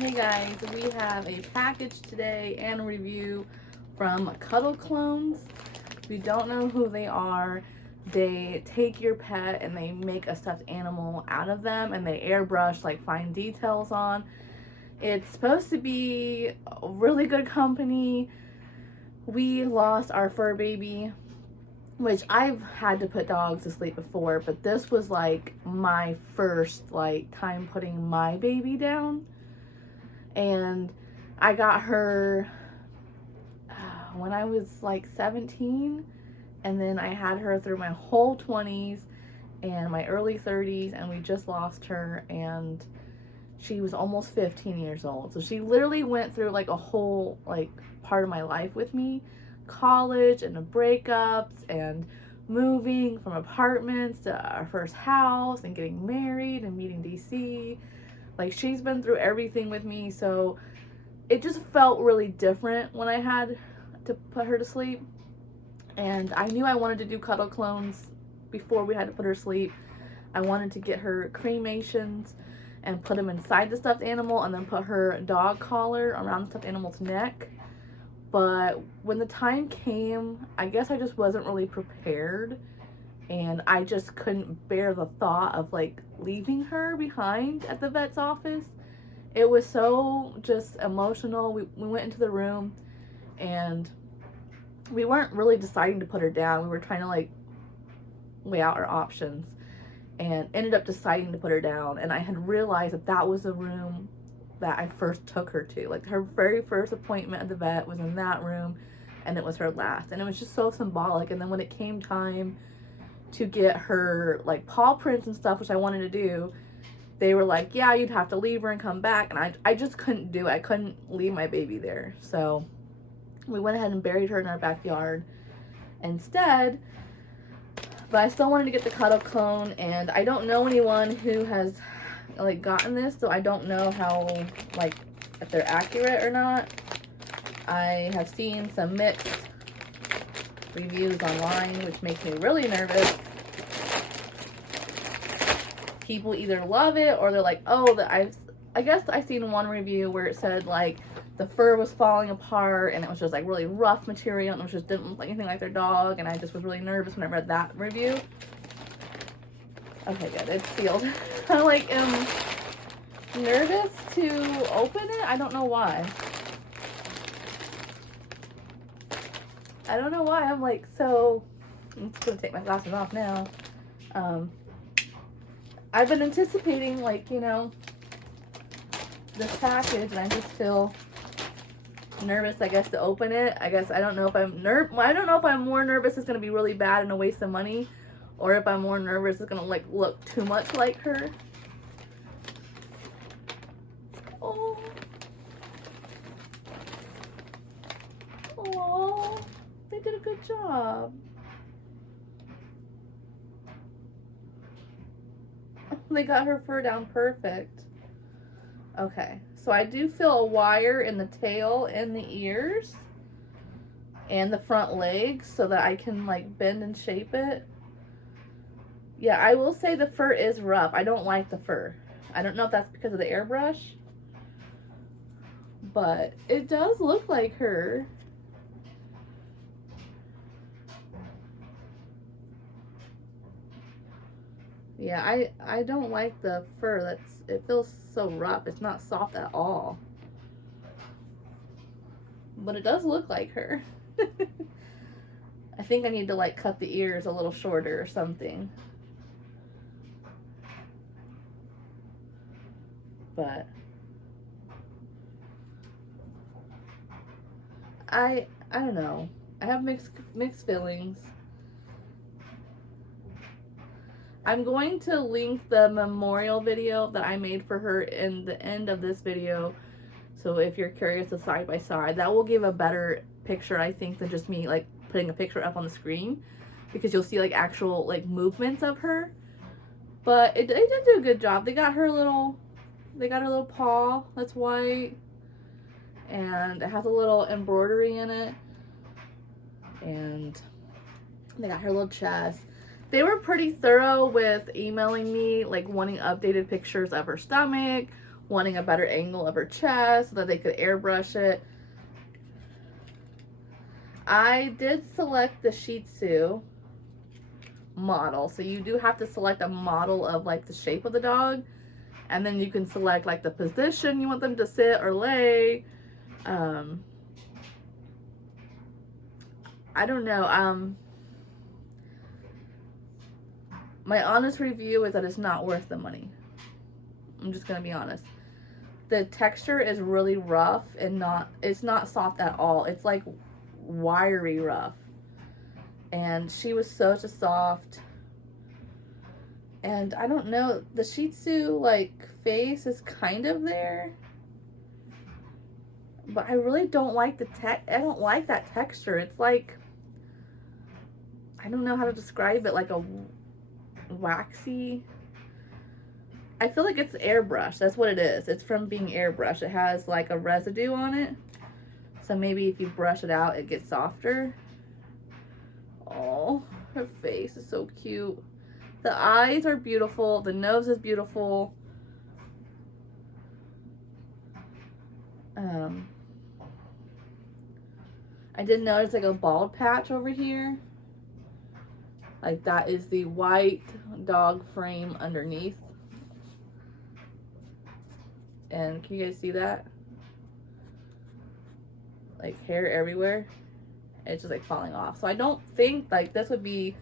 Hey guys, we have a package today and a review from Cuddle clones. If you don't know who they are, they take your pet and they make a stuffed animal out of them and they airbrush like fine details on. It's supposed to be a really good company. We lost our fur baby, which I've had to put dogs to sleep before, but this was like my first time putting my baby down. And I got her when I was like 17, and then I had her through my whole 20s and my early 30s, and we just lost her, and she was almost 15 years old. So she literally went through like a whole part of my life with me, college and the breakups and moving from apartments to our first house and getting married and meeting DC. Like, she's been through everything with me, so it just felt really different when I had to put her to sleep. And I knew I wanted to do Cuddle clones before we had to put her to sleep. I wanted to get her cremations and put them inside the stuffed animal and then put her dog collar around the stuffed animal's neck. But when the time came, I guess I just wasn't really prepared. And I just couldn't bear the thought of leaving her behind at the vet's office. It was so just emotional. We went into the room and we weren't really deciding to put her down. We were trying to weigh out our options and ended up deciding to put her down. And I had realized that that was the room that I first took her to. Like, her very first appointment at the vet was in that room, and it was her last. And it was just so symbolic. And then when it came time to get her paw prints and stuff, which I wanted to do, they were like, yeah, you'd have to leave her and come back. And I just couldn't do it. I couldn't leave my baby there. So we went ahead and buried her in our backyard instead. But I still wanted to get the Cuddle clone, and I don't know anyone who has gotten this, so I don't know how if they're accurate or not. I have seen some mixed reviews online, which makes me really nervous. People either love it or they're like, oh, I guess I seen one review where it said the fur was falling apart and it was just really rough material and it just didn't look like anything like their dog, and I just was really nervous when I read that review. Okay, good, it's sealed. I am nervous to open it. I don't know why. I don't know why. I'm so, I'm just gonna take my glasses off now. I've been anticipating this package, and I just feel nervous, I guess, to open it. I guess I don't know if I don't know if I'm more nervous it's gonna be really bad and a waste of money, or if I'm more nervous it's gonna look too much like her. Oh. Oh. They did a good job. They got her fur down perfect. Okay, so I do feel a wire in the tail and the ears and the front legs so that I can bend and shape it. Yeah, I will say the fur is rough. I don't like the fur. I don't know if that's because of the airbrush, but it does look like her. Yeah, I don't like the fur. It feels so rough. It's not soft at all. But it does look like her. I think I need to cut the ears a little shorter or something. But I don't know. I have mixed feelings. I'm going to link the memorial video that I made for her in the end of this video. So if you're curious, a side by side, that will give a better picture, I think, than just me putting a picture up on the screen, because you'll see actual movements of her. But they did do a good job. They got her little paw that's white, and it has a little embroidery in it, and they got her little chest. They were pretty thorough with emailing me wanting updated pictures of her stomach, wanting a better angle of her chest so that they could airbrush it. I did select the Shih Tzu model, so you do have to select a model of like the shape of the dog, and then you can select like the position you want them to sit or lay. I don't know. My honest review is that it's not worth the money. I'm just gonna be honest. The texture is really rough and it's not soft at all. It's like wiry rough. And she was such a soft. And I don't know, the Shih Tzu like face is kind of there. But I really don't like I don't like that texture. It's like, I don't know how to describe it, like a waxy. I feel like it's airbrush. That's what it is. It's from being airbrushed. It has like a residue on it. So maybe if you brush it out, it gets softer. Oh, her face is so cute. The eyes are beautiful. The nose is beautiful. I did notice like a bald patch over here. Like that is the white dog frame underneath. And can you guys see that? Like hair everywhere. It's just like falling off. So I don't think like this would be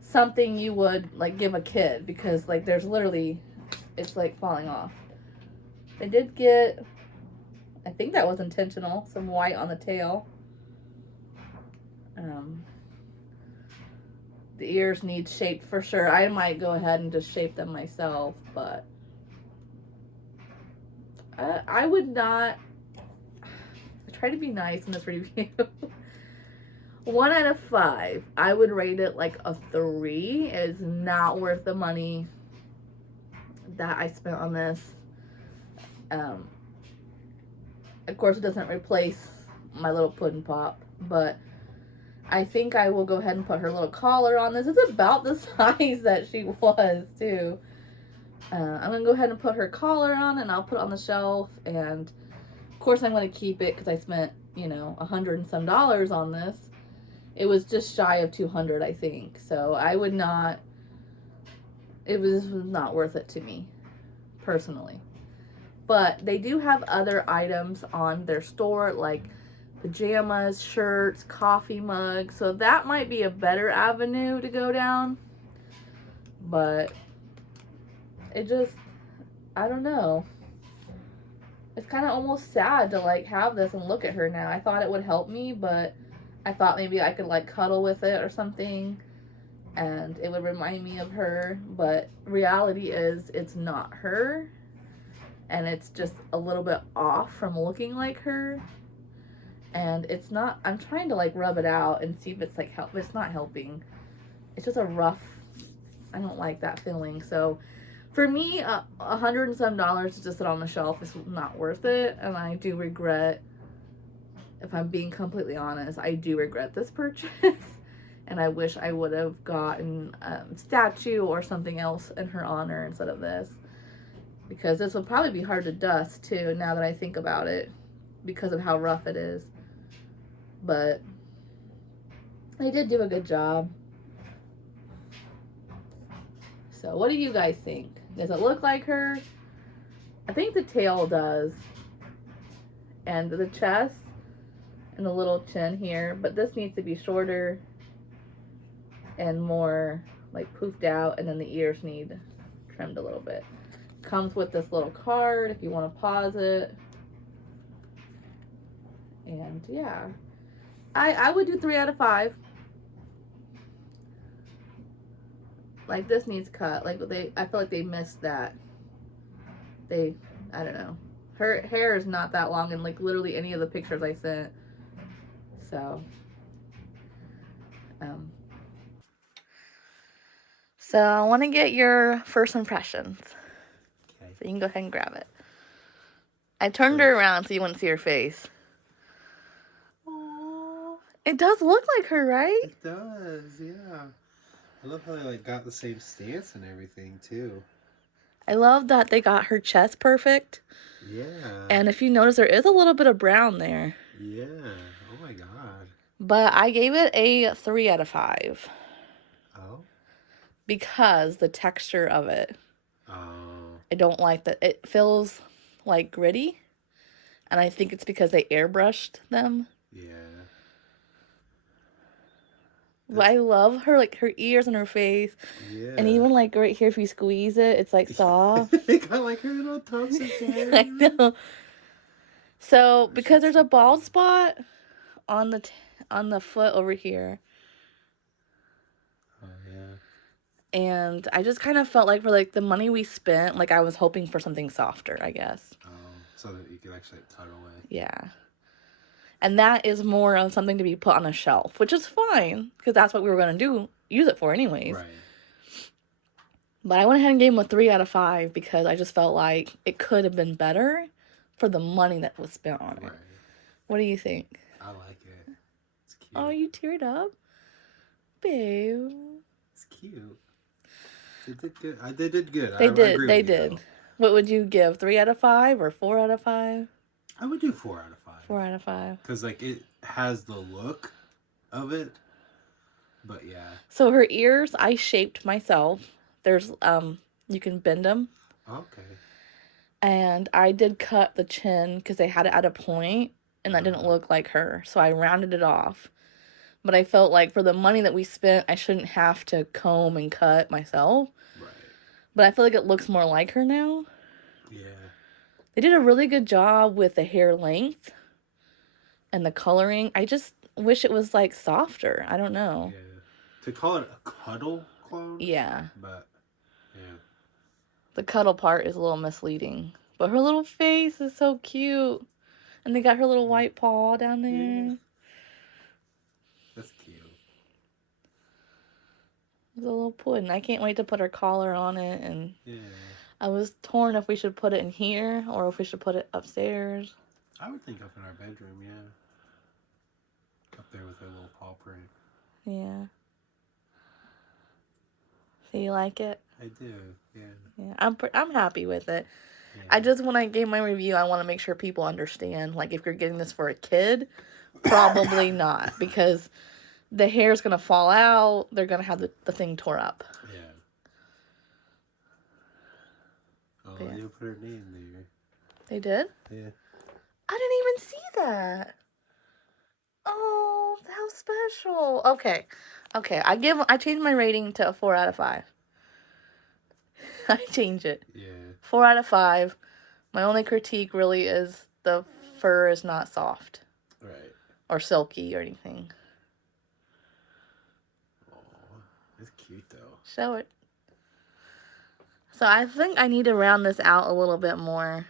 something you would like give a kid, because like there's literally, it's like falling off. They did get, I think that was intentional, some white on the tail. The ears need shaped for sure. I might go ahead and just shape them myself, but I would not. I try to be nice in this review. 1 out of 5. I would rate it like a 3. It is not worth the money that I spent on this. Of course, it doesn't replace my little pudding pop, but I think I will go ahead and put her little collar on this. It's about the size that she was, too. I'm going to go ahead and put her collar on, and I'll put it on the shelf. And, of course, I'm going to keep it because I spent, you know, $100 and some on this. It was just shy of 200, I think. So I would not, it was not worth it to me, personally. But they do have other items on their store, like pajamas, shirts, coffee mugs. So that might be a better avenue to go down. But it just, I don't know. It's kind of almost sad to like have this and look at her now. I thought it would help me, but I thought maybe I could like cuddle with it or something and it would remind me of her. But reality is it's not her. And it's just a little bit off from looking like her. And it's not, I'm trying to like rub it out and see if it's like help. It's not helping. It's just a rough, I don't like that feeling. So for me, $100 and some to just sit on the shelf is not worth it. And I do regret, if I'm being completely honest, I do regret this purchase. And I wish I would have gotten a statue or something else in her honor instead of this. Because this would probably be hard to dust too, now that I think about it, because of how rough it is. But they did do a good job. So what do you guys think? Does it look like her? I think the tail does. And the chest and the little chin here. But this needs to be shorter and more like poofed out. And then the ears need trimmed a little bit. Comes with this little card if you want to pause it. And yeah, I would do 3 out of 5. Like this needs cut. Like I feel like they missed that. I don't know. Her hair is not that long in like literally any of the pictures I sent. So I want to get your first impressions. Okay. So you can go ahead and grab it. I turned her around so you wouldn't see her face. Aww. It does look like her, right? It does, yeah. I love how they like got the same stance and everything too. I love that they got her chest perfect. Yeah. And if you notice, there is a little bit of brown there. Yeah. Oh my god. But I gave it a 3 out of 5. Oh. Because the texture of it. Oh. I don't like that. It feels like gritty. And I think it's because they airbrushed them. Yeah. But I love her, like, her ears and her face. Yeah. And even, like, right here, if you squeeze it, it's, like, soft. They got, like, her little tufts of hair. I know. So, because there's a bald spot on the foot over here. Oh, yeah. And I just kind of felt like for, like, the money we spent, like, I was hoping for something softer, I guess. Oh, so that you could actually cuddle with. Yeah. And that is more of something to be put on a shelf, which is fine, because that's what we were going to use it for anyways. Right. But I went ahead and gave him a 3 out of 5 because I just felt like it could have been better for the money that was spent on it. Right. What do you think? I like it. It's cute. Oh, you teared up? Babe. It's cute. They did good. They did good. They I agree They with you, did. though. What would you give? 3 out of 5 or 4 out of 5? I would do 4 out of 5. 4 out of 5. Because, like, it has the look of it. But, yeah. So her ears, I shaped myself. There's, you can bend them. Okay. And I did cut the chin because they had it at a point, and that didn't look like her. So I rounded it off. But I felt like for the money that we spent, I shouldn't have to comb and cut myself. Right. But I feel like it looks more like her now. Yeah. They did a really good job with the hair length and the coloring. I just wish it was, like, softer. I don't know. Yeah. To call it a cuddle clone? Yeah. But, yeah. The cuddle part is a little misleading. But her little face is so cute. And they got her little white paw down there. Yeah. That's cute. It's a little pudding. I can't wait to put her collar on it. And Yeah. I was torn if we should put it in here or if we should put it upstairs. I would think up in our bedroom, yeah. Up there with a little paw print. Yeah. So you like it? I do, yeah. Yeah, I'm happy with it. Yeah. I just, when I gave my review, I want to make sure people understand. Like, if you're getting this for a kid, probably not. Because the hair's going to fall out. They're going to have the thing tore up. Yeah. Oh, Yeah. they put her name there. They did? Yeah. I didn't even see that. Oh, how special. Okay. I changed my rating to a 4 out of 5. I change it. Yeah. 4 out of 5. My only critique really is the fur is not soft. Right. Or silky or anything. Oh, that's cute though. Show it. So I think I need to round this out a little bit more.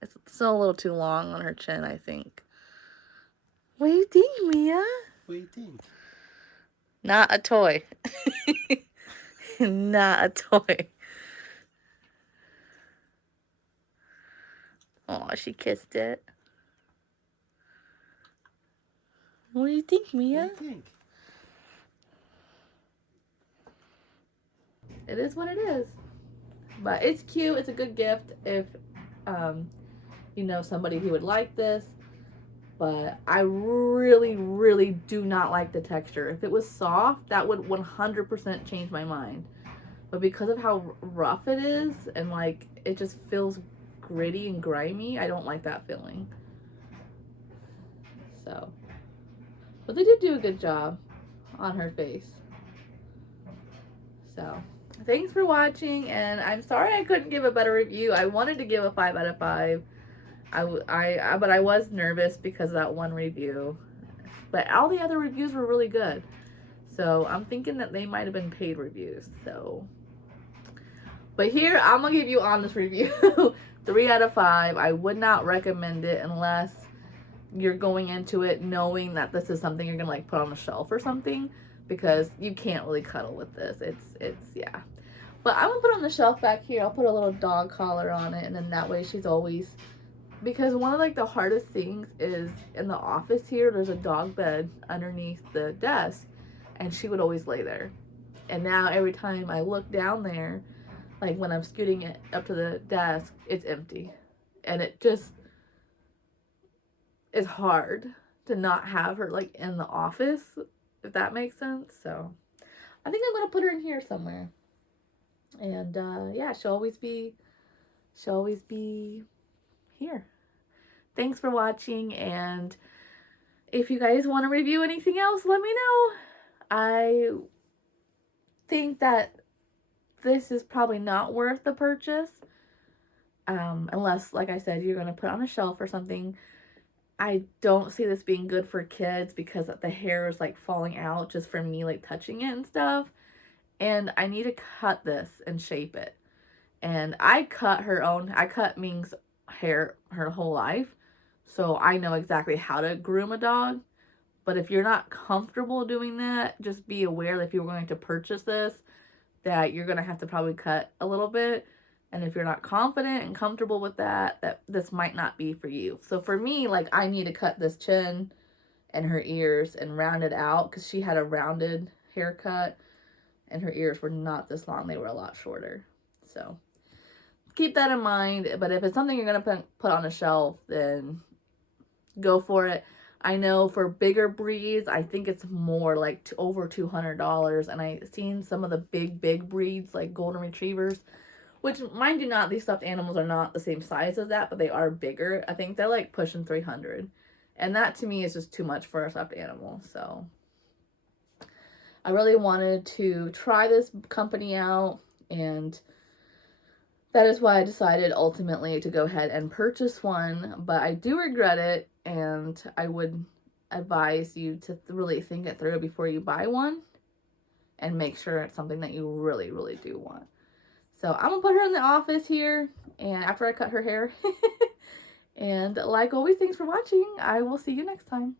It's still a little too long on her chin, I think. What do you think, Mia? What do you think? Not a toy. Not a toy. Oh, she kissed it. What do you think, Mia? What do you think? It is what it is. But it's cute. It's a good gift if you know somebody who would like this. But I really, really do not like the texture. If it was soft, that would 100% change my mind. But because of how rough it is and, like, it just feels gritty and grimy, I don't like that feeling. So, but they did do a good job on her face. So, thanks for watching, and I'm sorry I couldn't give a better review. I wanted to give a 5 out of 5. But I was nervous because of that one review. But all the other reviews were really good. So I'm thinking that they might have been paid reviews. So, but here, I'm going to give you honest review. 3 out of 5. I would not recommend it unless you're going into it knowing that this is something you're going to, like, put on a shelf or something. Because you can't really cuddle with this. It's yeah. But I'm going to put it on the shelf back here. I'll put a little dog collar on it. And then that way she's always... Because one of, like, the hardest things is in the office here, there's a dog bed underneath the desk, and she would always lay there. And now every time I look down there, like when I'm scooting it up to the desk, it's empty. And it just is hard to not have her like in the office, if that makes sense. So I think I'm gonna put her in here somewhere. And yeah, she'll always be here. Thanks for watching, and if you guys want to review anything else, let me know. I think that this is probably not worth the purchase. Unless, like I said, you're going to put on a shelf or something. I don't see this being good for kids because the hair is like falling out just from me like touching it and stuff. And I need to cut this and shape it. And I cut Ming's hair her whole life. So I know exactly how to groom a dog. But if you're not comfortable doing that, just be aware that if you're going to purchase this, that you're going to have to probably cut a little bit. And if you're not confident and comfortable with that, that this might not be for you. So for me, like, I need to cut this chin and her ears and round it out because she had a rounded haircut and her ears were not this long. They were a lot shorter. So keep that in mind. But if it's something you're going to put on a shelf, then go for it. I know for bigger breeds, I think it's more like over $200. And I've seen some of the big breeds like golden retrievers, which, mind you not, these stuffed animals are not the same size as that, but they are bigger. I think they're like pushing 300. And that to me is just too much for a stuffed animal. So I really wanted to try this company out, and that is why I decided ultimately to go ahead and purchase one. But I do regret it, and I would advise you to really think it through before you buy one and make sure it's something that you really do want. So I'm gonna put her in the office here, and after I cut her hair. And like always, thanks for watching. I will see you next time.